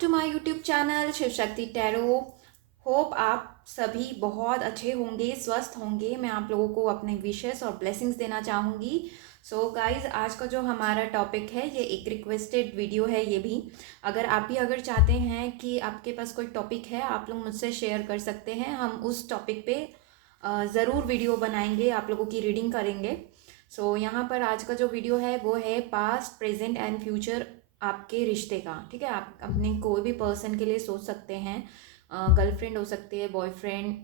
To my YouTube channel Shiv Shakti Tarot. Hope आप सभी बहुत अच्छे होंगे, स्वस्थ होंगे। मैं आप लोगों को अपने विशेस और ब्लेसिंग्स देना चाहूँगी। सो गाइज, आज का जो हमारा टॉपिक है ये एक रिक्वेस्टेड वीडियो है। ये भी अगर चाहते हैं कि आपके पास कोई टॉपिक है, आप लोग मुझसे शेयर कर सकते हैं। हम उस टॉपिक पे ज़रूर वीडियो बनाएंगे, आप लोगों की रीडिंग करेंगे। सो यहाँ पर आज का जो वीडियो है वो है पास्ट, प्रेजेंट एंड फ्यूचर आपके रिश्ते का। ठीक है, आप अपने कोई भी पर्सन के लिए सोच सकते हैं। गर्लफ्रेंड हो सकती है, boyfriend,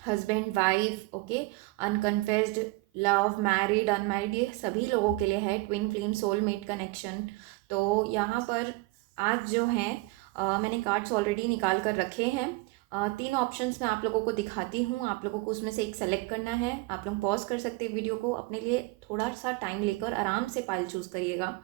husband, wife, okay, unconfessed love, married, unmarried, ये सभी लोगों के लिए है। Twin flame, soulmate connection. तो यहाँ पर आज जो है मैंने कार्ड्स ऑलरेडी निकाल कर रखे हैं। 3 ऑप्शंस मैं आप लोगों को दिखाती हूँ, आप लोगों को उसमें से एक सेलेक्ट करना है। आप लोग पॉज कर सकते हैं वीडियो को, अपने लिए थोड़ा सा टाइम लेकर आराम से पाइल चूज़ करिएगा।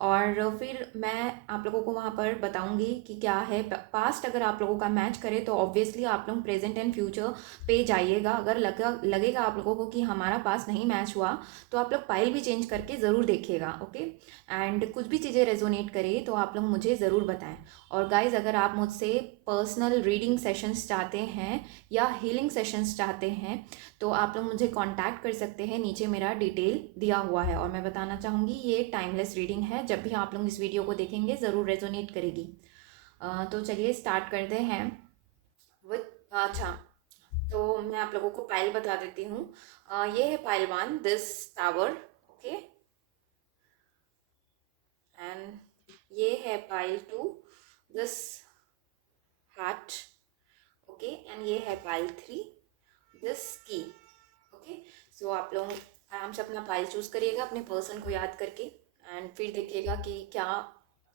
और फिर मैं आप लोगों को वहाँ पर बताऊंगी कि क्या है पास्ट। अगर आप लोगों का मैच करे तो ऑब्वियसली आप लोग प्रेजेंट एंड फ्यूचर पे जाइएगा। अगर लगेगा आप लोगों को कि हमारा पास्ट नहीं मैच हुआ तो आप लोग पाइल भी चेंज करके ज़रूर देखिएगा, ओके। एंड कुछ भी चीज़ें रेजोनेट करे तो आप लोग मुझे ज़रूर बताएं। और गाइज, अगर आप मुझसे पर्सनल रीडिंग सेशंस चाहते हैं या हीलिंग सेशंस चाहते हैं तो आप लोग मुझे कांटेक्ट कर सकते हैं। नीचे मेरा डिटेल दिया हुआ है। और मैं बताना चाहूँगी ये टाइमलेस रीडिंग है, जब भी आप लोग इस वीडियो को देखेंगे ज़रूर रेजोनेट करेगी। तो चलिए स्टार्ट करते हैं विथ अच्छा। तो मैं आप लोगों को पाइल बता देती हूँ। ये है pile 1, this tower, okay. And ये है pile 2, this heart, okay. And ये है पाइल 3, दिस की, ओके। सो आप लोग आराम से अपना पाइल चूज करिएगा अपने पर्सन को याद करके। एंड फिर देखिएगा कि क्या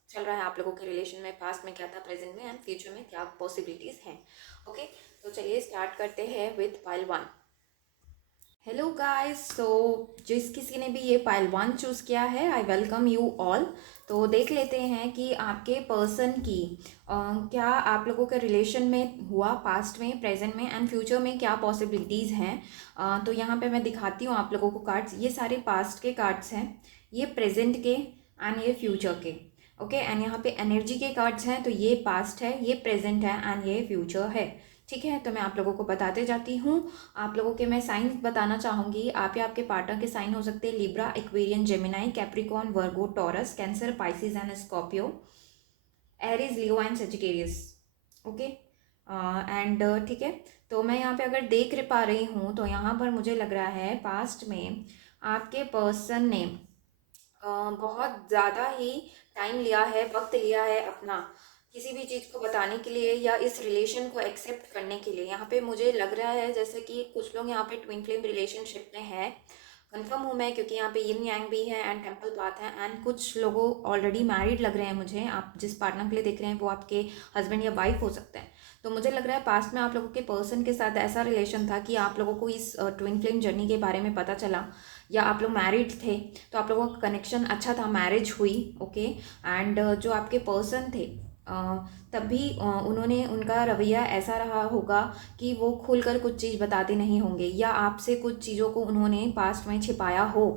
चल रहा है आप लोगों के रिलेशन में, पास्ट में क्या था, प्रेजेंट में एंड फ्यूचर में क्या पॉसिबिलिटीज हैं, ओके। तो चलिए स्टार्ट करते हैं विथ पाइल 1। हेलो गाइस, सो जिस किसी ने भी ये पाइल 1 चूज़ किया है, आई वेलकम यू ऑल। तो देख लेते हैं कि आपके पर्सन की क्या आप लोगों के रिलेशन में हुआ, पास्ट में, प्रेजेंट में एंड फ्यूचर में क्या पॉसिबिलिटीज़ हैं। तो यहाँ पे मैं दिखाती हूँ आप लोगों को कार्ड्स। ये सारे पास्ट के कार्ड्स हैं, ये प्रेजेंट के एंड ये फ्यूचर के, ओके। एंड यहाँ पे एनर्जी के कार्ड्स हैं, तो ये पास्ट है, ये प्रेजेंट है एंड ये फ्यूचर है। ठीक है, तो मैं आप लोगों को बताते जाती हूँ। आप लोगों के मैं साइन बताना चाहूँगी। आप या आपके पार्टनर के साइन हो सकते हैं Libra, Aquarian, Gemini, Capricorn, Virgo, taurus, cancer, Pisces and Scorpio, Aries, Leo and Sagittarius, okay. And ठीक है, तो मैं यहाँ पे अगर देख पा रही हूँ तो यहाँ पर मुझे लग रहा है पास्ट में आपके पर्सन ने बहुत ज़्यादा ही टाइम लिया है, वक्त लिया है अपना किसी भी चीज़ को बताने के लिए या इस रिलेशन को एक्सेप्ट करने के लिए। यहाँ पे मुझे लग रहा है जैसे कि कुछ लोग यहाँ पे ट्विन फ्लेम रिलेशनशिप में है, कंफर्म हूँ मैं, क्योंकि यहाँ पे यिन यांग भी है एंड टेम्पल पाथ है। एंड कुछ लोगों ऑलरेडी मैरिड लग रहे हैं मुझे। आप जिस पार्टनर के लिए देख रहे हैं वो आपके हस्बैंड या वाइफ हो सकते हैं। तो मुझे लग रहा है पास्ट में आप लोगों के पर्सन के साथ ऐसा रिलेशन था कि आप लोगों को इस ट्विन फ्लेम जर्नी के बारे में पता चला, या आप लोग मैरिड थे तो आप लोगों का कनेक्शन अच्छा था, मैरिज हुई, ओके। एंड जो आपके पर्सन थे तब भी उन्होंने, उनका रवैया ऐसा रहा होगा कि वो खुलकर कुछ चीज़ बताते नहीं होंगे, या आपसे कुछ चीज़ों को उन्होंने पास्ट में छिपाया हो।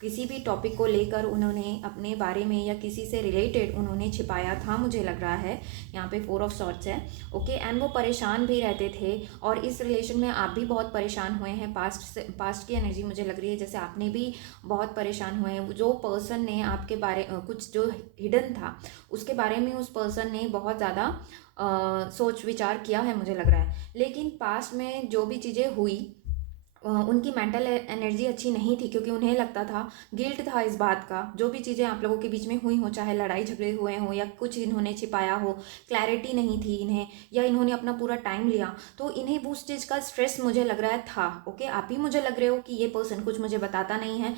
किसी भी टॉपिक को लेकर उन्होंने अपने बारे में या किसी से रिलेटेड उन्होंने छिपाया था, मुझे लग रहा है। यहाँ पे 4 ऑफ सॉर्ड्स है, ओके। एंड वो परेशान भी रहते थे और इस रिलेशन में आप भी बहुत परेशान हुए हैं। पास्ट की एनर्जी मुझे लग रही है जैसे आपने भी बहुत परेशान हुए हैं। जो पर्सन ने आपके बारे कुछ जो हिडन था उसके बारे में उस पर्सन ने बहुत ज़्यादा सोच विचार किया है, मुझे लग रहा है। लेकिन पास्ट में जो भी चीज़ें हुई उनकी मेंटल एनर्जी अच्छी नहीं थी, क्योंकि उन्हें लगता था, गिल्ट था इस बात का, जो भी चीज़ें आप लोगों के बीच में हुई हो, चाहे लड़ाई झगड़े हुए हों या कुछ इन्होंने छिपाया हो, क्लैरिटी नहीं थी इन्हें, या इन्होंने अपना पूरा टाइम लिया, तो इन्हें उस चीज़ का स्ट्रेस मुझे लग रहा है था, ओके। आप ही मुझे लग रहे हो कि ये पर्सन कुछ मुझे बताता नहीं है,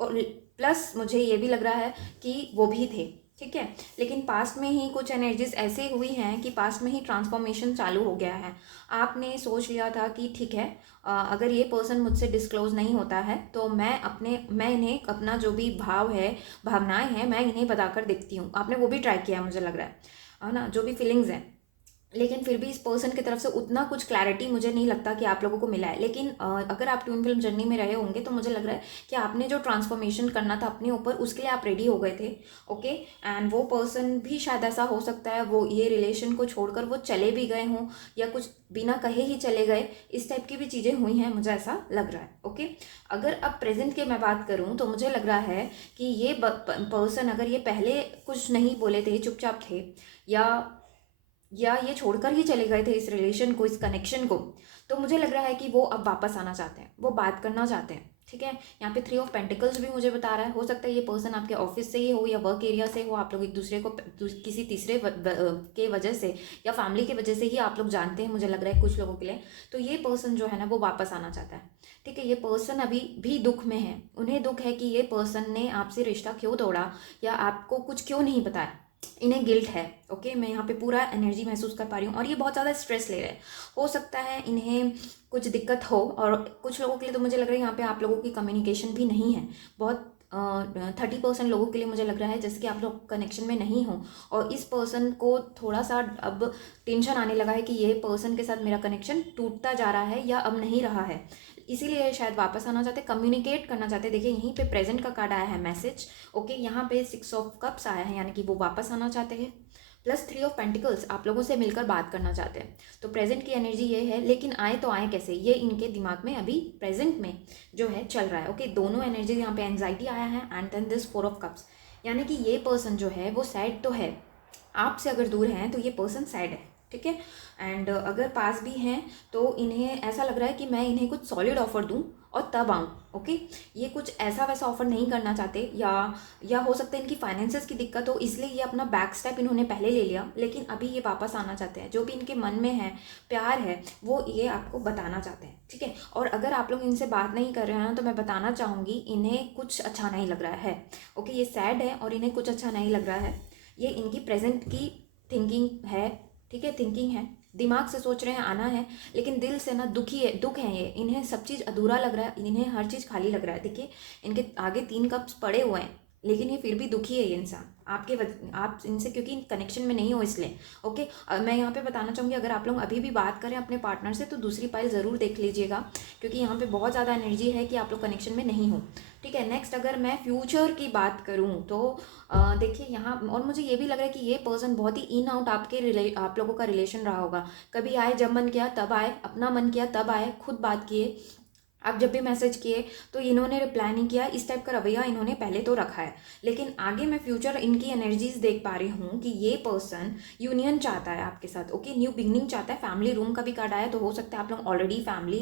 और प्लस मुझे ये भी लग रहा है कि वो भी थे, ठीक है। लेकिन पास्ट में ही कुछ एनर्जीज ऐसे हुई हैं कि पास्ट में ही ट्रांसफॉर्मेशन चालू हो गया है। आपने सोच लिया था कि ठीक है, अगर ये पर्सन मुझसे डिस्क्लोज नहीं होता है तो मैं इन्हें अपना जो भी भाव है, भावनाएं हैं, मैं इन्हें बताकर देखती हूँ। आपने वो भी ट्राई किया है, मुझे लग रहा है ना, जो भी फीलिंग्स हैं। लेकिन फिर भी इस पर्सन की तरफ से उतना कुछ क्लैरिटी मुझे नहीं लगता कि आप लोगों को मिला है। लेकिन अगर आप ट्विन फिल्म जर्नी में रहे होंगे तो मुझे लग रहा है कि आपने जो ट्रांसफॉर्मेशन करना था अपने ऊपर, उसके लिए आप रेडी हो गए थे। ओके, एंड वो पर्सन भी शायद ऐसा हो सकता है वो ये रिलेशन को छोड़कर वो चले भी गए हों, या कुछ बिना कहे ही चले गए, इस टाइप की भी चीज़ें हुई हैं, मुझे ऐसा लग रहा है। ओके, अगर अब प्रेजेंट की मैं बात करूँ तो मुझे लग रहा है कि ये पर्सन अगर ये पहले कुछ नहीं बोले थे, चुपचाप थे, या ये छोड़कर ही चले गए थे इस रिलेशन को, इस कनेक्शन को, तो मुझे लग रहा है कि वो अब वापस आना चाहते हैं, वो बात करना चाहते हैं। ठीक है, यहाँ पे 3 ऑफ पेंटिकल्स भी मुझे बता रहा है। हो सकता है ये पर्सन आपके ऑफिस से ही हो या वर्क एरिया से हो, आप लोग एक दूसरे को किसी तीसरे के वजह से या फैमिली की वजह से ही आप लोग जानते हैं, मुझे लग रहा है कुछ लोगों के लिए। तो ये पर्सन जो है ना वो वापस आना चाहता है। ठीक है, ये पर्सन अभी भी दुख में है, उन्हें दुख है कि ये पर्सन ने आपसे रिश्ता क्यों तोड़ा या आपको कुछ क्यों नहीं बताया, इन्हें गिल्ट है। ओके, मैं यहाँ पे पूरा एनर्जी महसूस कर पा रही हूँ, और ये बहुत ज़्यादा स्ट्रेस ले रहे हैं। हो सकता है इन्हें कुछ दिक्कत हो, और कुछ लोगों के लिए तो मुझे लग रहा है यहाँ पे आप लोगों की कम्युनिकेशन भी नहीं है। बहुत 30% लोगों के लिए मुझे लग रहा है जैसे कि आप लोग कनेक्शन में नहीं हो, और इस पर्सन को थोड़ा सा अब टेंशन आने लगा है कि ये पर्सन के साथ मेरा कनेक्शन टूटता जा रहा है या अब नहीं रहा है, इसीलिए शायद वापस आना चाहते, कम्युनिकेट करना चाहते। देखिए यहीं पे प्रेजेंट का कार्ड आया है, मैसेज। ओके, यहाँ पे 6 ऑफ कप्स आया है, यानी कि वो वापस आना चाहते हैं, प्लस 3 ऑफ पेंटिकल्स आप लोगों से मिलकर बात करना चाहते हैं। तो प्रेजेंट की एनर्जी ये है, लेकिन आए तो आए कैसे, ये इनके दिमाग में अभी प्रेजेंट में जो है चल रहा है। ओके, दोनों एनर्जी यहाँ पे एंजाइटी आया है and then this 4 of cups, यानी कि ये पर्सन जो है वो सैड तो है, आपसे अगर दूर हैं तो ये पर्सन सैड है। ठीक है, एंड अगर पास भी हैं तो इन्हें ऐसा लग रहा है कि मैं इन्हें कुछ सॉलिड ऑफर दूं और तब आऊँ। ओके, ये कुछ ऐसा वैसा ऑफर नहीं करना चाहते, या हो सकता है इनकी फाइनेंसेस की दिक्कत हो, इसलिए ये अपना बैक स्टेप इन्होंने पहले ले लिया, लेकिन अभी ये वापस आना चाहते हैं। जो भी इनके मन में है, प्यार है, वो ये आपको बताना चाहते हैं। ठीक है, और अगर आप लोग इनसे बात नहीं कर रहे हैं तो मैं बताना चाहूँगी इन्हें कुछ अच्छा नहीं लग रहा है। ओके, ये सैड है और इन्हें कुछ अच्छा नहीं लग रहा है, ये इनकी प्रेजेंट की थिंकिंग है। ठीक है, थिंकिंग है, दिमाग से सोच रहे हैं आना है, लेकिन दिल से ना दुखी है, दुख है ये, इन्हें सब चीज़ अधूरा लग रहा है, इन्हें हर चीज़ खाली लग रहा है। देखिए इनके आगे 3 कप्स पड़े हुए हैं, लेकिन ये फिर भी दुखी है ये इंसान आप इनसे, क्योंकि कनेक्शन में नहीं हो इसलिए। ओके, मैं यहाँ पे बताना चाहूँगी अगर आप लोग अभी भी बात करें अपने पार्टनर से तो दूसरी पाइल ज़रूर देख लीजिएगा, क्योंकि यहाँ पे बहुत ज़्यादा एनर्जी है कि आप लोग कनेक्शन में नहीं हो। ठीक है, नेक्स्ट अगर मैं फ्यूचर की बात करूँ तो देखिए यहाँ, और मुझे ये भी लग रहा है कि ये पर्सन बहुत ही इन आउट आप लोगों का रिलेशन रहा होगा। कभी आए जब मन किया तब आए, अपना मन किया तब आए, खुद बात किए, आप जब भी मैसेज किए तो इन्होंने रिप्लाई नहीं किया, इस टाइप का रवैया इन्होंने पहले तो रखा है। लेकिन आगे मैं फ्यूचर इनकी एनर्जीज देख पा रही हूँ कि ये पर्सन यूनियन चाहता है आपके साथ। ओके, न्यू बिगनिंग चाहता है। फैमिली रूम का भी कार्ड आया, तो हो सकता है आप लोग ऑलरेडी फैमिली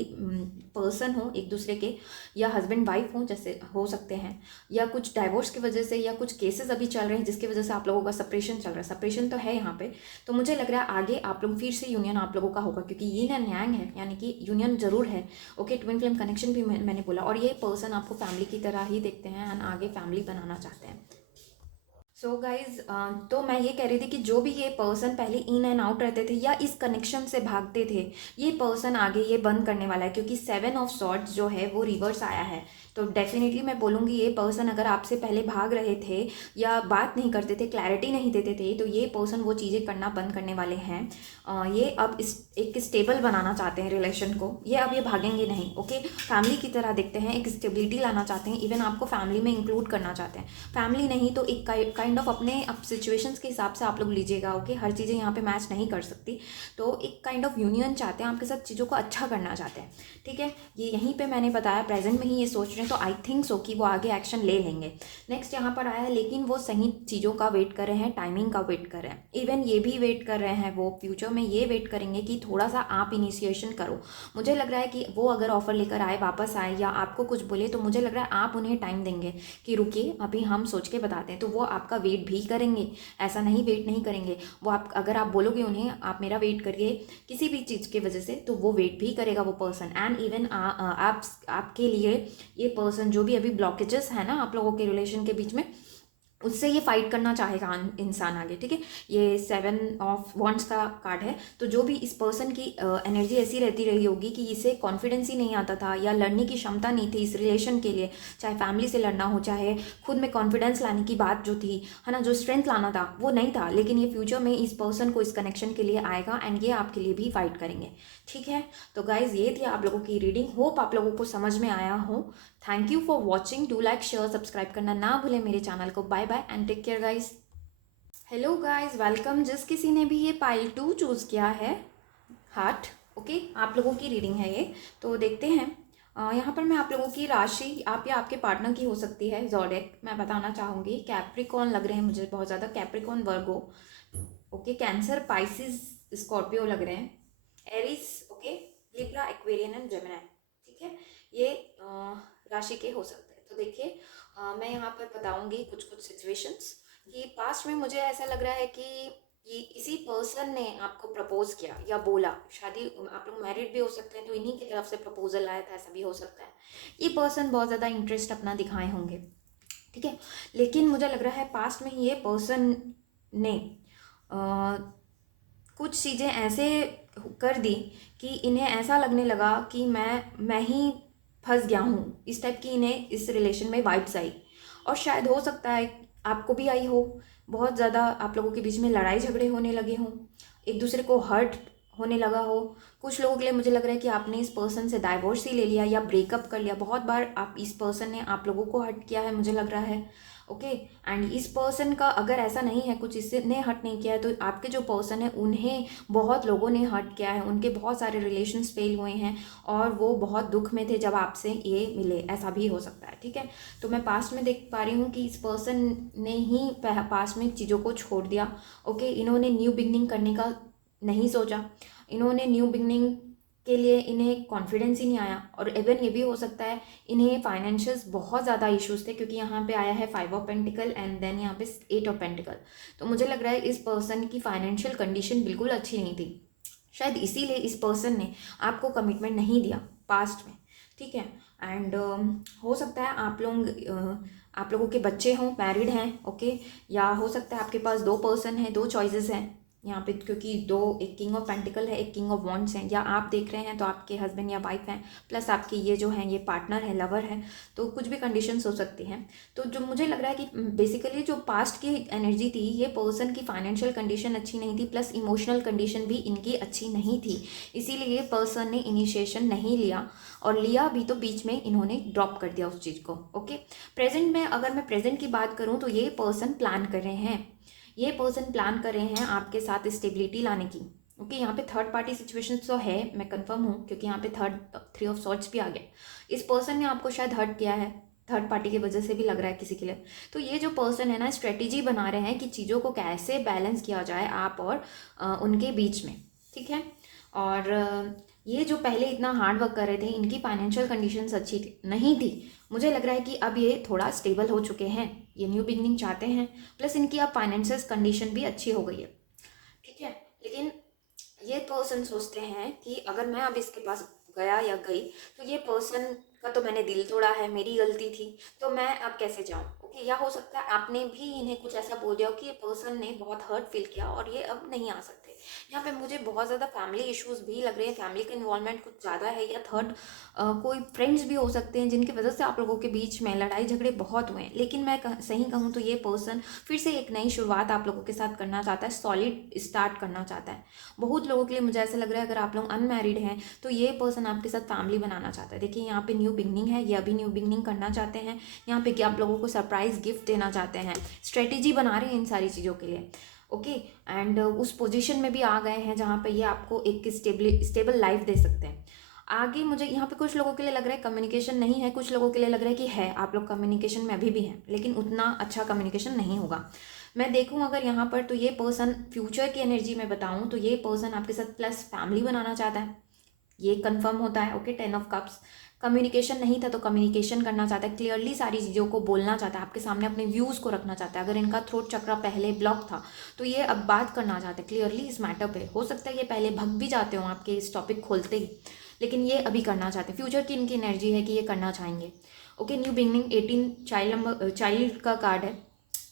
पर्सन हो एक दूसरे के, या हस्बैंड वाइफ हो जैसे हो सकते हैं, या कुछ डाइवोर्स की वजह से, या कुछ केसेस अभी चल रहे हैं जिसकी वजह से आप लोगों का सेपरेशन चल रहा है। सेपरेशन तो है यहाँ पे, तो मुझे लग रहा है आगे आप लोग फिर से यूनियन आप लोगों का होगा, क्योंकि यीन एंड यांग है, यानी कि यूनियन जरूर है। ओके, ट्विन फ्लेम कनेक्शन भी मैंने बोला, और ये पर्सन आपको फैमिली की तरह ही देखते हैं एंड आगे फैमिली बनाना चाहते हैं। सो गाइज, तो मैं ये कह रही थी कि जो भी ये पर्सन पहले इन एंड आउट रहते थे या इस कनेक्शन से भागते थे, ये पर्सन आगे ये बंद करने वाला है, क्योंकि 7 ऑफ सॉर्ड्स जो है वो रिवर्स आया है। तो डेफिनेटली मैं बोलूँगी ये पर्सन अगर आपसे पहले भाग रहे थे या बात नहीं करते थे, क्लैरिटी नहीं देते थे, तो ये पर्सन वो चीज़ें करना बंद करने वाले हैं। ये अब एक स्टेबल बनाना चाहते हैं रिलेशन को, ये अब ये भागेंगे नहीं। ओके, फैमिली की तरह देखते हैं, एक स्टेबिलिटी लाना चाहते हैं, इवन आपको फैमिली में इंक्लूड करना चाहते हैं। फैमिली नहीं तो एक काइंड ऑफ अपने सिचुएशंस के हिसाब से आप लोग लीजिएगा। ओके, हर चीज़ें यहाँ पे मैच नहीं कर सकती, तो एक काइंड ऑफ यूनियन चाहते हैं आपके साथ, चीज़ों को अच्छा करना चाहते हैं। ठीक है, ये यहीं पे मैंने बताया प्रेजेंट में ही ये सोच रहे हैं, तो आई थिंक सो कि वो आगे एक्शन ले लेंगे। नेक्स्ट यहाँ पर आया है, लेकिन वो सही चीज़ों का वेट कर रहे हैं, टाइमिंग का वेट कर रहे हैं, इवन ये भी वेट कर रहे हैं, वो फ्यूचर में ये वेट करेंगे कि थोड़ा सा आप इनिशिएशन करो। मुझे लग रहा है कि वो अगर ऑफर लेकर आए, वापस आए या आपको कुछ बोले, तो मुझे लग रहा है आप उन्हें टाइम देंगे कि रुकिए अभी हम सोच के बताते हैं, तो वो आपका वेट भी करेंगे, ऐसा नहीं वेट नहीं करेंगे। वो आप अगर आप बोलोगे उन्हें आप मेरा वेट करिए किसी भी चीज़ की वजह से, तो वो वेट भी करेगा वो पर्सन। एंड इवन आपके लिए ये पर्सन जो भी अभी ब्लॉकेजेस है ना आप लोगों के रिलेशन के बीच में, उससे ये फाइट करना चाहेगा इंसान आगे, ठीक है। ये 7 ऑफ वॉन्ड्स का कार्ड है। तो जो भी इस पर्सन की एनर्जी ऐसी रहती रही होगी कि इसे कॉन्फिडेंस ही नहीं आता था या लड़ने की क्षमता नहीं थी इस रिलेशन के लिए, चाहे फैमिली से लड़ना हो, चाहे खुद में कॉन्फिडेंस लाने की बात जो थी, है ना, जो स्ट्रेंथ लाना था वो नहीं था। लेकिन ये फ्यूचर में इस पर्सन को इस कनेक्शन के लिए आएगा एंड ये आपके लिए भी फाइट करेंगे, ठीक है। तो गाइज ये थी आप लोगों की रीडिंग, होप आप लोगों को समझ में आया हो। Thank you for watching, do like share subscribe करना ना भूलें मेरे चैनल को। Bye bye and take care guys. Hello guys, welcome. जिस किसी ने भी ये पाइल 2 चूज़ किया है, हार्ट, ओके, आप लोगों की रीडिंग है ये। तो देखते हैं यहाँ पर मैं आप लोगों की राशि आप या आपके पार्टनर की हो सकती है ज़ोडिएक मैं बताना चाहूँगी। कैप्रिकॉन लग रहे हैं मुझे बहुत ज़्यादा, Capricorn, Virgo, okay, Cancer, Pisces, Scorpio लग रहे हैं, Aries, okay, Libra, Aquarian and Gemini, ठीक है। ये राशि के हो सकते हैं। तो देखिए मैं यहाँ पर बताऊंगी कुछ कुछ सिचुएशंस कि पास्ट में मुझे ऐसा लग रहा है कि ये इसी पर्सन ने आपको प्रपोज किया या बोला, शादी, आप लोग मैरिड भी हो सकते हैं तो इन्हीं की तरफ से प्रपोजल आया था, ऐसा भी हो सकता है। ये पर्सन बहुत ज़्यादा इंटरेस्ट अपना दिखाए होंगे, ठीक है। लेकिन मुझे लग रहा है पास्ट में ये पर्सन ने कुछ चीज़ें ऐसे कर दी कि इन्हें ऐसा लगने लगा कि मैं ही फंस गया हूँ, इस टाइप की इन्हें इस रिलेशन में वाइब्स आई। और शायद हो सकता है आपको भी आई हो, बहुत ज़्यादा आप लोगों के बीच में लड़ाई झगड़े होने लगे हों, एक दूसरे को हर्ट होने लगा हो। कुछ लोगों के लिए मुझे लग रहा है कि आपने इस पर्सन से डाइवोर्स ही ले लिया या ब्रेकअप कर लिया। बहुत बार आप इस पर्सन ने आप लोगों को हर्ट किया है मुझे लग रहा है, ओके। एंड इस पर्सन का अगर ऐसा नहीं है, कुछ इसने हर्ट नहीं किया है, तो आपके जो पर्सन है उन्हें बहुत लोगों ने हर्ट किया है, उनके बहुत सारे रिलेशंस फेल हुए हैं और वो बहुत दुख में थे जब आपसे ये मिले, ऐसा भी हो सकता है, ठीक है। तो मैं पास्ट में देख पा रही हूँ कि इस पर्सन ने ही पास्ट में चीज़ों को छोड़ दिया, ओके। इन्होंने न्यू बिगनिंग करने का नहीं सोचा, इन्होंने न्यू बिगनिंग के लिए इन्हें कॉन्फिडेंस ही नहीं आया। और इवन ये भी हो सकता है इन्हें फाइनेंशियल्स बहुत ज़्यादा इश्यूज थे, क्योंकि यहाँ पे आया है 5 ऑफ पेंटिकल एंड देन यहाँ पे 8 ऑफ पेंटिकल। तो मुझे लग रहा है इस पर्सन की फाइनेंशियल कंडीशन बिल्कुल अच्छी नहीं थी, शायद इसीलिए इस पर्सन ने आपको कमिटमेंट नहीं दिया पास्ट में, ठीक है। एंड हो सकता है आप लोगों के बच्चे हों, मैरिड हैं, ओके। या हो सकता है आपके पास 2 पर्सन हैं, 2 चॉइसेस हैं यहाँ पे, क्योंकि एक किंग ऑफ पेंटिकल है, एक किंग ऑफ वॉन्ड्स हैं। या आप देख रहे हैं तो आपके हस्बैंड या वाइफ हैं, प्लस आपके ये जो हैं ये पार्टनर है, लवर है। तो कुछ भी कंडीशंस हो सकती हैं। तो जो मुझे लग रहा है कि बेसिकली जो पास्ट की एनर्जी थी, ये पर्सन की फाइनेंशियल कंडीशन अच्छी नहीं थी, प्लस इमोशनल कंडीशन भी इनकी अच्छी नहीं थी। इसीलिए ये पर्सन ने इनिशिएशन नहीं लिया, और लिया भी तो बीच में इन्होंने ड्रॉप कर दिया उस चीज़ को, ओके। प्रेजेंट में अगर मैं प्रेजेंट की बात करूँ तो ये पर्सन प्लान कर रहे हैं, ये पर्सन प्लान कर रहे हैं आपके साथ स्टेबिलिटी लाने की, ओके। यहाँ पे थर्ड पार्टी सिचुएशन तो है, मैं कंफर्म हूँ, क्योंकि यहाँ पे 3 ऑफ सॉर्ड्स भी आ गया। इस पर्सन ने आपको शायद हर्ट किया है, थर्ड पार्टी की वजह से भी लग रहा है किसी के लिए। तो ये जो पर्सन है ना, स्ट्रेटेजी बना रहे हैं कि चीज़ों को कैसे बैलेंस किया जाए आप और उनके बीच में, ठीक है। और ये जो पहले इतना हार्ड वर्क कर रहे थे, इनकी फाइनेंशियल कंडीशंस अच्छी नहीं थी। मुझे लग रहा है कि अब ये थोड़ा स्टेबल हो चुके हैं, ये न्यू बिगनिंग चाहते हैं, प्लस इनकी अब फाइनेंशियल कंडीशन भी अच्छी हो गई है, ठीक है। लेकिन ये पर्सन सोचते हैं कि अगर मैं अब इसके पास गया या गई तो ये पर्सन का तो मैंने दिल तोड़ा है, मेरी गलती थी, तो मैं अब कैसे जाऊँ, ओके। या हो सकता है आपने भी इन्हें कुछ ऐसा बोल दिया हो कि ये पर्सन ने बहुत हर्ट फील किया और ये अब नहीं आ सकते। यहाँ पे मुझे बहुत ज़्यादा फैमिली इश्यूज भी लग रहे हैं, फैमिली का इन्वॉल्वमेंट कुछ ज़्यादा है, या थर्ड कोई फ्रेंड्स भी हो सकते हैं जिनकी वजह से आप लोगों के बीच में लड़ाई झगड़े बहुत हुए हैं। लेकिन मैं सही कहूँ तो ये पर्सन फिर से एक नई शुरुआत आप लोगों के साथ करना चाहता है, सॉलिड स्टार्ट करना चाहता है। बहुत लोगों के लिए मुझे ऐसा लग रहा है अगर आप लोग अनमैरिड हैं तो ये पर्सन आपके साथ फैमिली बनाना चाहता है। देखिए यहाँ पे न्यू बिगनिंग है, ये अभी न्यू बिगनिंग करना चाहते हैं। यहाँ पे कि आप लोगों को सरप्राइज गिफ्ट देना चाहते हैं, स्ट्रेटेजी बना रहे हैं इन सारी चीज़ों के लिए, ओके। एंड उस पोजीशन में भी आ गए हैं जहाँ पे ये आपको एक स्टेबल लाइफ दे सकते हैं आगे। मुझे यहाँ पे कुछ लोगों के लिए लग रहा है कम्युनिकेशन नहीं है, कुछ लोगों के लिए लग रहा है कि है, आप लोग कम्युनिकेशन में अभी भी हैं, लेकिन उतना अच्छा कम्युनिकेशन नहीं होगा। मैं देखूँ अगर यहाँ पर तो ये पर्सन फ्यूचर की एनर्जी में बताऊँ तो ये पर्सन आपके साथ प्लस फैमिली बनाना चाहता है, ये कंफर्म होता है, ओके। 10 ऑफ कप्स, कम्युनिकेशन नहीं था तो कम्युनिकेशन करना चाहता है, क्लियरली सारी चीज़ों को बोलना चाहता है, आपके सामने अपने व्यूज़ को रखना चाहता है। अगर इनका थ्रोट चक्रा पहले ब्लॉक था तो ये अब बात करना चाहते हैं क्लियरली इस मैटर पे। हो सकता है ये पहले भग भी जाते हो आपके इस टॉपिक खोलते ही, लेकिन ये अभी करना चाहते हैं। फ्यूचर की इनकी एनर्जी है कि ये करना चाहेंगे, ओके। न्यू बिगनिंग 18 चाइल्ड का कार्ड है,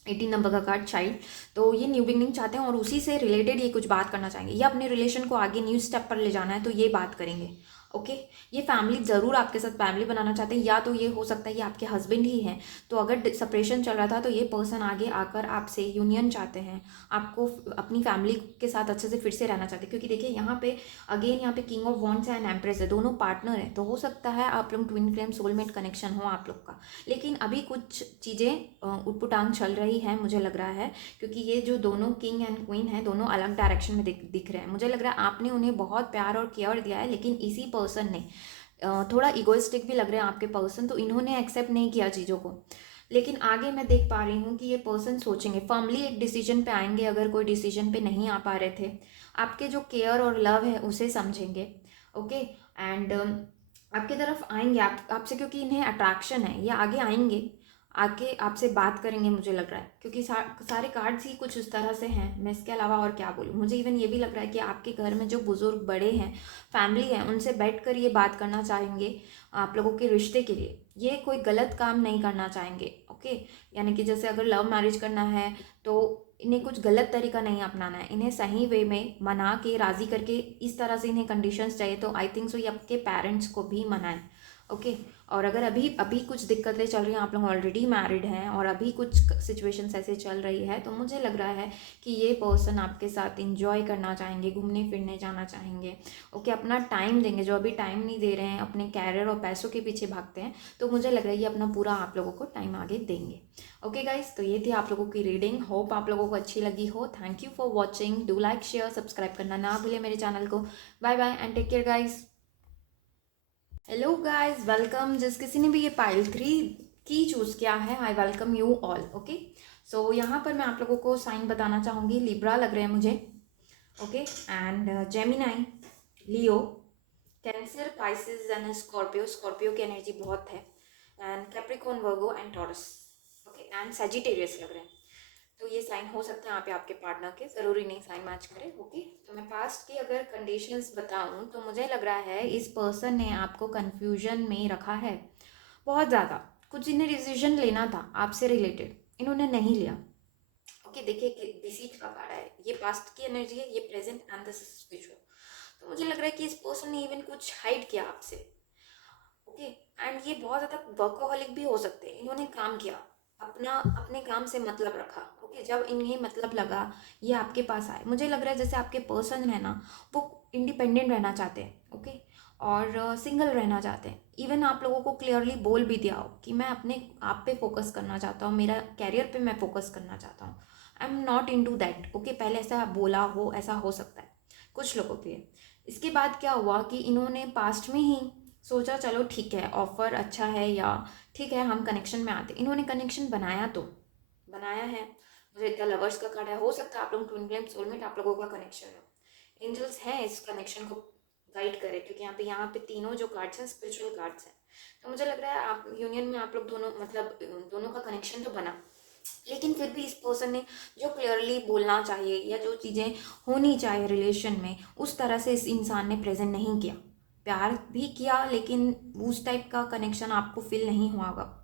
18 नंबर का कार्ड चाइल्ड। तो ये न्यू बिगनिंग चाहते हैं और उसी से रिलेटेड ये कुछ बात करना चाहेंगे, या अपने रिलेशन को आगे न्यू स्टेप पर ले जाना है तो ये बात करेंगे। ओके, ये फैमिली ज़रूर आपके साथ फैमिली बनाना चाहते हैं, या तो ये हो सकता है ये आपके हस्बैंड ही हैं। तो अगर सेपरेशन चल रहा था तो ये पर्सन आगे आकर आपसे यूनियन चाहते हैं, आपको अपनी फैमिली के साथ अच्छे से फिर से रहना चाहते हैं। क्योंकि देखिए यहाँ पे अगेन यहाँ पे king of wands and empress है, दोनों पार्टनर हैं। तो हो सकता है आप लोग ट्विन फ्लेम सोलमेट कनेक्शन हो आप लोग का, लेकिन अभी कुछ चीज़ें उटपुटांग चल रही है मुझे लग रहा है। क्योंकि ये जो दोनों किंग एंड क्वीन हैं दोनों अलग डायरेक्शन में दिख रहे हैं। मुझे लग रहा है आपने उन्हें बहुत प्यार और केयर दिया है, लेकिन इसी पर्सन ने थोड़ा इगोइस्टिक भी लग रहे हैं आपके पर्सन, तो इन्होंने एक्सेप्ट नहीं किया चीज़ों को। लेकिन आगे मैं देख पा रही हूँ कि ये पर्सन सोचेंगे, फर्मली एक डिसीजन पे आएंगे। अगर कोई डिसीजन पे नहीं आ पा रहे थे, आपके जो केयर और लव है उसे समझेंगे। ओके, एंड आपकी तरफ आएंगे, आपसे, क्योंकि इन्हें अट्रैक्शन है, ये आगे आएंगे, आके आपसे बात करेंगे मुझे लग रहा है। क्योंकि सारे कार्ड्स ही कुछ उस तरह से हैं, मैं इसके अलावा और क्या बोलूँ। मुझे इवन ये भी लग रहा है कि आपके घर में जो बुजुर्ग बड़े हैं, फैमिली है, उनसे बैठ कर ये बात करना चाहेंगे आप लोगों के रिश्ते के लिए। ये कोई गलत काम नहीं करना चाहेंगे। ओके, यानी कि जैसे अगर लव मैरिज करना है तो इन्हें कुछ गलत तरीका नहीं अपनाना है, इन्हें सही वे में मना के राज़ी करके, इस तरह से इन्हें कंडीशंस चाहिए। तो आई थिंक सो ये आपके पेरेंट्स को भी मनाएं। ओके, और अगर अभी अभी कुछ दिक्कतें चल रही हैं, आप लोग ऑलरेडी मैरिड हैं और अभी कुछ सिचुएशंस ऐसे चल रही है, तो मुझे लग रहा है कि ये पर्सन आपके साथ इंजॉय करना चाहेंगे, घूमने फिरने जाना चाहेंगे। ओके, अपना टाइम देंगे। जो अभी टाइम नहीं दे रहे हैं, अपने कैरियर और पैसों के पीछे भागते हैं, तो मुझे लग रहा है ये अपना पूरा आप लोगों को टाइम आगे देंगे। ओके गाइस, तो ये थी आप लोगों की रीडिंग। होप आप लोगों को अच्छी लगी हो। Thank you for watching. Do like, share, subscribe करना ना भूले मेरे चैनल को। Bye bye and take care guys. Hello guys, welcome. जिस किसी ने भी ये पाइल 3 की चूज़ किया है, I welcome you all. Okay, so यहाँ पर मैं आप लोगों को साइन बताना चाहूँगी। लिब्रा लग रहे हैं मुझे। Okay, and Gemini, Leo, cancer, Pisces and Scorpio. Scorpio की एनर्जी बहुत है। And Capricorn, Virgo and taurus. Okay, and Sagittarius लग रहे हैं। तो ये साइन हो सकते हैं यहाँ पे आपके पार्टनर के, ज़रूरी नहीं साइन मैच करे। ओके, तो मैं पास्ट की अगर कंडीशंस बताऊँ तो मुझे लग रहा है इस पर्सन ने आपको कंफ्यूजन में रखा है बहुत ज़्यादा। कुछ इन्हें डिसीजन लेना था आपसे रिलेटेड, इन्होंने नहीं लिया। ओके, देखिए कि डिसीट का कार्ड है, ये पास्ट की एनर्जी है, ये present and this is future. तो मुझे लग रहा है कि इस पर्सन ने इवन कुछ हाइड किया आपसे। ओके, एंड ये बहुत ज़्यादा वर्कोहॉलिक भी हो सकते हैं। इन्होंने काम किया, अपना अपने काम से मतलब रखा। ओके, जब इन्हें मतलब लगा ये आपके पास आए। मुझे लग रहा है जैसे आपके पर्सन है ना, वो इंडिपेंडेंट रहना चाहते हैं। ओके, और सिंगल रहना चाहते हैं। इवन आप लोगों को क्लियरली बोल भी दिया हो कि मैं अपने आप पे फोकस करना चाहता हूँ, मेरा कैरियर पे मैं फोकस करना चाहता हूँ। I am not into that. Okay, पहले ऐसा बोला हो, ऐसा हो सकता है कुछ लोगों के लिए। इसके बाद क्या हुआ कि इन्होंने पास्ट में ही सोचा चलो ठीक है, ऑफर अच्छा है, या ठीक है हम कनेक्शन में आते। इन्होंने कनेक्शन बनाया तो बनाया है। मुझे इतना लवर्स का कार्ड है, हो सकता है आप लोग ट्विन फ्लेम सोलमेट आप लोगों का कनेक्शन है। एंजल्स हैं इस कनेक्शन को गाइड करे, क्योंकि यहाँ पे तीनों जो कार्ड्स हैं स्पिरिचुअल कार्ड्स हैं। तो मुझे लग रहा है आप यूनियन में आप लोग दोनों, मतलब दोनों का कनेक्शन तो बना, लेकिन फिर भी इस पर्सन ने जो क्लियरली बोलना चाहिए या जो चीज़ें होनी चाहिए रिलेशन में, उस तरह से इस इंसान ने प्रेजेंट नहीं किया। प्यार भी किया, लेकिन उस टाइप का कनेक्शन आपको फील नहीं हुआ होगा,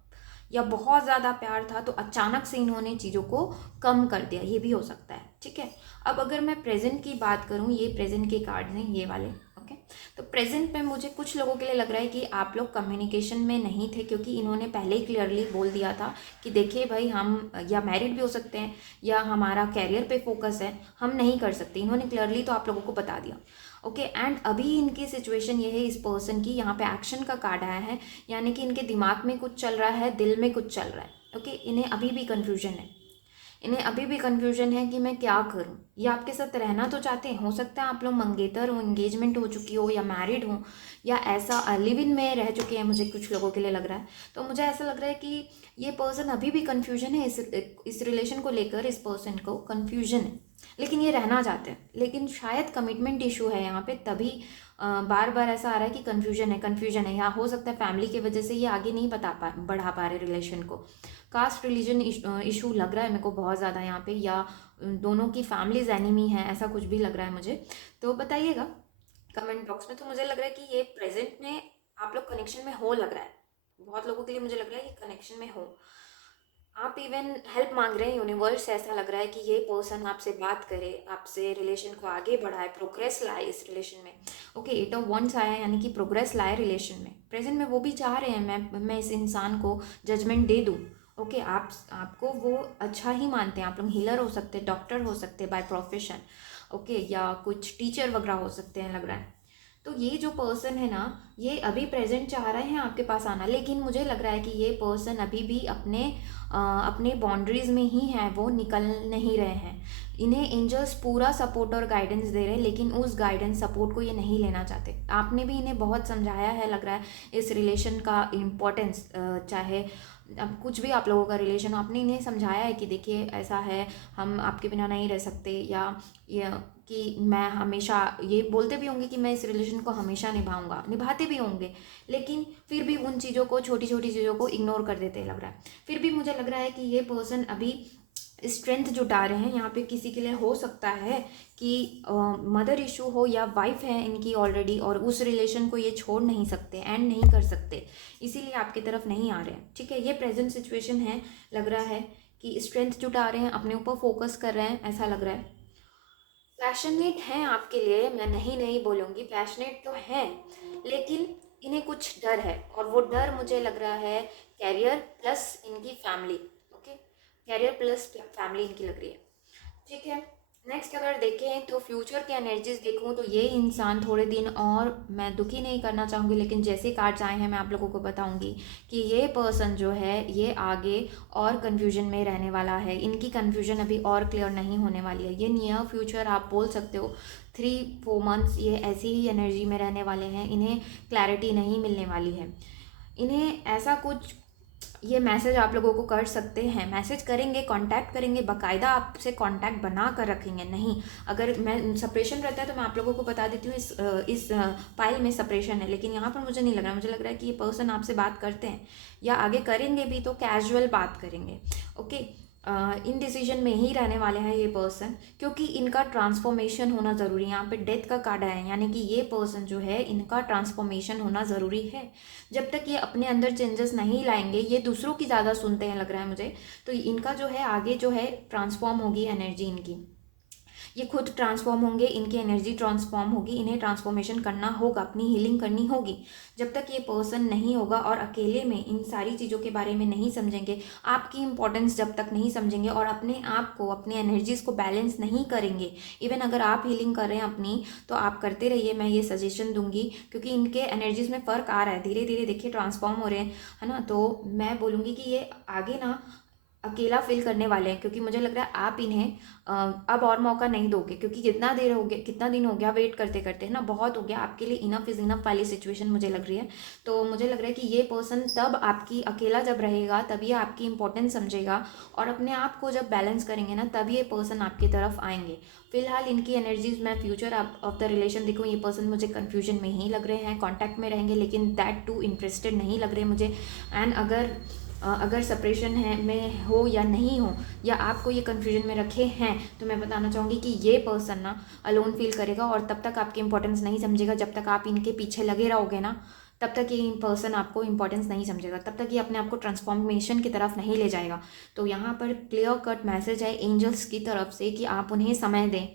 या बहुत ज़्यादा प्यार था तो अचानक से इन्होंने चीज़ों को कम कर दिया, ये भी हो सकता है। ठीक है, अब अगर मैं प्रेजेंट की बात करूँ, ये प्रेजेंट के कार्ड हैं ये वाले। ओके, तो प्रेजेंट में मुझे कुछ लोगों के लिए लग रहा है कि आप लोग कम्युनिकेशन में नहीं थे, क्योंकि इन्होंने पहले ही क्लियरली बोल दिया था कि देखिए भाई, हम या मैरिड भी हो सकते हैं या हमारा कैरियर पे फोकस है, हम नहीं कर सकते। इन्होंने क्लियरली तो आप लोगों को बता दिया। ओके, एंड अभी इनकी सिचुएशन ये है इस पर्सन की, यहाँ पे एक्शन का कार्ड आया है, यानी कि इनके दिमाग में कुछ चल रहा है, दिल में कुछ चल रहा है। ओके, इन्हें अभी भी कन्फ्यूजन है, इन्हें अभी भी कन्फ्यूजन है कि मैं क्या करूं। ये आपके साथ रहना तो चाहते हैं, हो सकता है आप लोग मंगेतर हो, एंगेजमेंट हो चुकी हो, या मैरिड हो, या ऐसा लिव इन में रह चुके हैं, मुझे कुछ लोगों के लिए लग रहा है। तो मुझे ऐसा लग रहा है कि ये पर्सन अभी भी कन्फ्यूजन है, इस रिलेशन को लेकर इस पर्सन को कन्फ्यूजन है, लेकिन ये रहना चाहते हैं। लेकिन शायद कमिटमेंट इशू है यहाँ पे, तभी बार बार ऐसा आ रहा है कि कन्फ्यूजन है, या हो सकता है फैमिली की वजह से ये आगे नहीं बढ़ा पा रहे रिलेशन को। कास्ट रिलीजन इशू लग रहा है मेरे को बहुत ज़्यादा यहाँ पे, या दोनों की फैमिलीज एनिमी है, ऐसा कुछ भी लग रहा है मुझे। तो बताइएगा कमेंट बॉक्स में। तो मुझे लग रहा है कि ये प्रेजेंट में आप लोग कनेक्शन में हो, लग रहा है बहुत लोगों के लिए। मुझे लग रहा है ये कनेक्शन में हो। आप इवन हेल्प मांग रहे हैं यूनिवर्स से, ऐसा लग रहा है कि ये पर्सन आपसे बात करे, आपसे रिलेशन को आगे बढ़ाए, प्रोग्रेस लाए इस रिलेशन में। ओके, 8 ऑफ वंड्स आया है, यानी कि प्रोग्रेस लाए रिलेशन में। प्रेजेंट में वो भी चाह रहे हैं मैं इस इंसान को जजमेंट दे दूँ। ओके, आपको वो अच्छा ही मानते हैं। आप लोग हीलर हो सकते हैं, डॉक्टर हो सकते हैं बाय प्रोफेशन, ओके, या कुछ टीचर वगैरह हो सकते हैं लग रहा है। तो ये जो पर्सन है ना, ये अभी प्रेजेंट चाह रहे हैं आपके पास आना, लेकिन मुझे लग रहा है कि ये पर्सन अभी भी अपने बाउंड्रीज में ही है, वो निकल नहीं रहे हैं। इन्हें एंजल्स पूरा सपोर्ट और गाइडेंस दे रहे हैं, लेकिन उस गाइडेंस सपोर्ट को ये नहीं लेना चाहते। आपने भी इन्हें बहुत समझाया है लग रहा है इस रिलेशन का इम्पोर्टेंस, चाहे अब कुछ भी आप लोगों का रिलेशन, आपने इन्हें समझाया है कि देखिए ऐसा है, हम आपके बिना नहीं रह सकते, या कि मैं हमेशा, ये बोलते भी होंगे कि मैं इस रिलेशन को हमेशा निभाऊंगा, निभाते भी होंगे, लेकिन फिर भी उन चीज़ों को, छोटी छोटी चीज़ों को इग्नोर कर देते लग रहा है। फिर भी मुझे लग रहा है कि ये पर्सन अभी स्ट्रेंथ जुटा रहे हैं। यहाँ पे किसी के लिए हो सकता है कि मदर इशू हो या वाइफ है इनकी ऑलरेडी, और उस रिलेशन को ये छोड़ नहीं सकते, एंड नहीं कर सकते, इसीलिए आपकी तरफ नहीं आ रहे हैं। ठीक है, ये प्रेजेंट सिचुएशन है। लग रहा है कि स्ट्रेंथ जुटा रहे हैं, अपने ऊपर फोकस कर रहे हैं, ऐसा लग रहा है। पैशनेट हैं आपके लिए, मैं नहीं बोलूँगी, पैशनेट तो हैं, लेकिन इन्हें कुछ डर है, और वो डर मुझे लग रहा है कैरियर प्लस इनकी family. Okay, career plus family इनकी लग रही है। ठीक है, नेक्स्ट अगर देखें तो फ्यूचर के एनर्जीज देखूं तो ये इंसान थोड़े दिन और, मैं दुखी नहीं करना चाहूँगी, लेकिन जैसे कार्ड्स आए हैं मैं आप लोगों को बताऊंगी कि ये पर्सन जो है ये आगे और कन्फ्यूजन में रहने वाला है। इनकी कन्फ्यूजन अभी और क्लियर नहीं होने वाली है। ये नियर फ्यूचर आप बोल सकते हो, 3-4 मंथ्स ये ऐसी ही एनर्जी में रहने वाले हैं। इन्हें क्लैरिटी नहीं मिलने वाली है। इन्हें ऐसा कुछ, ये मैसेज आप लोगों को कर सकते हैं, मैसेज करेंगे, कांटेक्ट करेंगे, बाकायदा आपसे कांटेक्ट बना कर रखेंगे। नहीं, अगर मैं सेपरेशन रहता है तो मैं आप लोगों को बता देती हूँ इस फाइल में सेपरेशन है, लेकिन यहाँ पर मुझे नहीं लग रहा। मुझे लग रहा है कि ये पर्सन आपसे बात करते हैं, या आगे करेंगे भी तो कैजुअल बात करेंगे। ओके, इन डिसीजन में ही रहने वाले हैं ये पर्सन, क्योंकि इनका ट्रांसफॉर्मेशन होना ज़रूरी है। यहाँ पे डेथ का कार्ड है, यानी कि ये पर्सन जो है इनका ट्रांसफॉर्मेशन होना ज़रूरी है। जब तक ये अपने अंदर चेंजेस नहीं लाएंगे, ये दूसरों की ज़्यादा सुनते हैं लग रहा है मुझे, तो इनका जो है आगे जो है ट्रांसफॉर्म होगी एनर्जी इनकी, ये खुद ट्रांसफॉर्म होंगे, इनकी एनर्जी ट्रांसफॉर्म होगी, इन्हें ट्रांसफॉर्मेशन करना होगा, अपनी हीलिंग करनी होगी। जब तक ये पर्सन नहीं होगा और अकेले में इन सारी चीज़ों के बारे में नहीं समझेंगे, आपकी इंपॉर्टेंस जब तक नहीं समझेंगे और अपने आप को, अपने एनर्जीज को बैलेंस नहीं करेंगे, इवन अगर आप हीलिंग कर रहे हैं अपनी, तो आप करते रहिए, मैं ये सजेशन दूंगी, क्योंकि इनके एनर्जीज में फ़र्क आ रहा है, धीरे धीरे देखिए ट्रांसफॉर्म हो रहे हैं, है ना। तो मैं बोलूँगी कि ये आगे ना अकेला फील करने वाले हैं, क्योंकि मुझे लग रहा है आप इन्हें अब और मौका नहीं दोगे, क्योंकि कितना देर हो गया, कितना दिन हो गया वेट करते करते, है ना, बहुत हो गया आपके लिए। इनफ इज़ इनफ वाली सिचुएशन मुझे लग रही है। तो मुझे लग रहा है कि ये पर्सन तब आपकी, अकेला जब रहेगा तब ये आपकी इंपॉर्टेंस समझेगा, और अपने आप को जब बैलेंस करेंगे ना, तब ये पर्सन आपकी तरफ आएंगे। फिलहाल इनकी एनर्जीज, मैं फ्यूचर ऑफ द रिलेशन देखूँ, ये पर्सन मुझे कन्फ्यूजन में ही लग रहे हैं, कॉन्टैक्ट में रहेंगे, लेकिन दैट टू इंटरेस्टेड नहीं लग रहे मुझे। एंड अगर सेपरेशन है में हो या नहीं हो, या आपको ये कन्फ्यूजन में रखे हैं, तो मैं बताना चाहूँगी कि ये पर्सन ना अलोन फील करेगा, और तब तक आपकी इंपॉर्टेंस नहीं समझेगा। जब तक आप इनके पीछे लगे रहोगे ना, तब तक ये पर्सन आपको इंपॉर्टेंस नहीं समझेगा, तब तक ये अपने आप को ट्रांसफॉर्मेशन की तरफ नहीं ले जाएगा। तो यहाँ पर क्लियर कट मैसेज है एंजल्स की तरफ से कि आप उन्हें समय दें,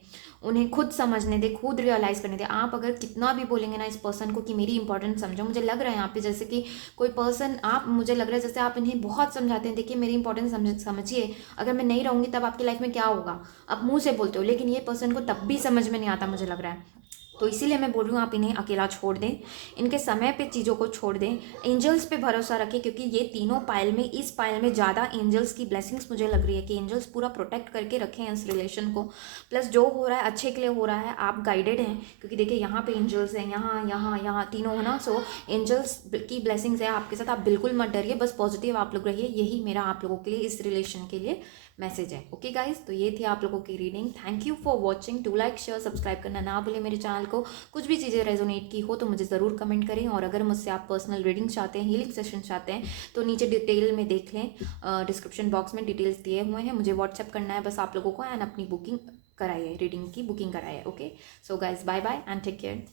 उन्हें खुद समझने दें, खुद रियलाइज़ करने दें। आप अगर कितना भी बोलेंगे ना इस पर्सन को कि मेरी इंपॉर्टेंस समझो, मुझे लग रहा है यहाँ पे जैसे कि कोई पर्सन, आप, मुझे लग रहा है जैसे आप इन्हें बहुत समझाते हैं, देखिए मेरी इंपॉर्टेंस समझिए, अगर मैं नहीं रहूँगी तब आपकी लाइफ में क्या होगा, आप मुंह से बोलते हो, लेकिन ये पर्सन को तब भी समझ में नहीं आता मुझे लग रहा है। तो इसीलिए मैं बोल रही हूँ आप इन्हें अकेला छोड़ दें, इनके समय पे चीज़ों को छोड़ दें, एंजल्स पे भरोसा रखें, क्योंकि ये तीनों पाइल में, इस पाइल में ज़्यादा एंजल्स की ब्लेसिंग्स मुझे लग रही है कि एंजल्स पूरा प्रोटेक्ट करके रखें इस रिलेशन को। प्लस जो हो रहा है अच्छे के लिए हो रहा है, आप गाइडेड हैं, क्योंकि देखिए यहाँ पे एंजल्स हैं, यहाँ यहाँ यहाँ तीनों है ना। सो एंजल्स की ब्लेसिंग्स है आपके साथ, आप बिल्कुल मत डरिए, बस पॉजिटिव आप लोग रहिए, यही मेरा आप लोगों के लिए, इस रिलेशन के लिए मैसेज है। ओके गाइज, तो ये थी आप लोगों की reading. Thank you for watching. Do like, share, subscribe करना ना भूलें मेरे चैनल को। कुछ भी चीज़ें रेजोनेट की हो तो मुझे ज़रूर कमेंट करें, और अगर मुझसे आप पर्सनल रीडिंग चाहते हैं, हीलिंग सेशन चाहते हैं, तो नीचे डिटेल में देख लें, डिस्क्रिप्शन बॉक्स में डिटेल्स दिए हुए हैं। मुझे व्हाट्सएप करना है बस आप लोगों को, एंड अपनी बुकिंग कराइए, रीडिंग की बुकिंग कराइए। Okay, so guys, bye bye and take care.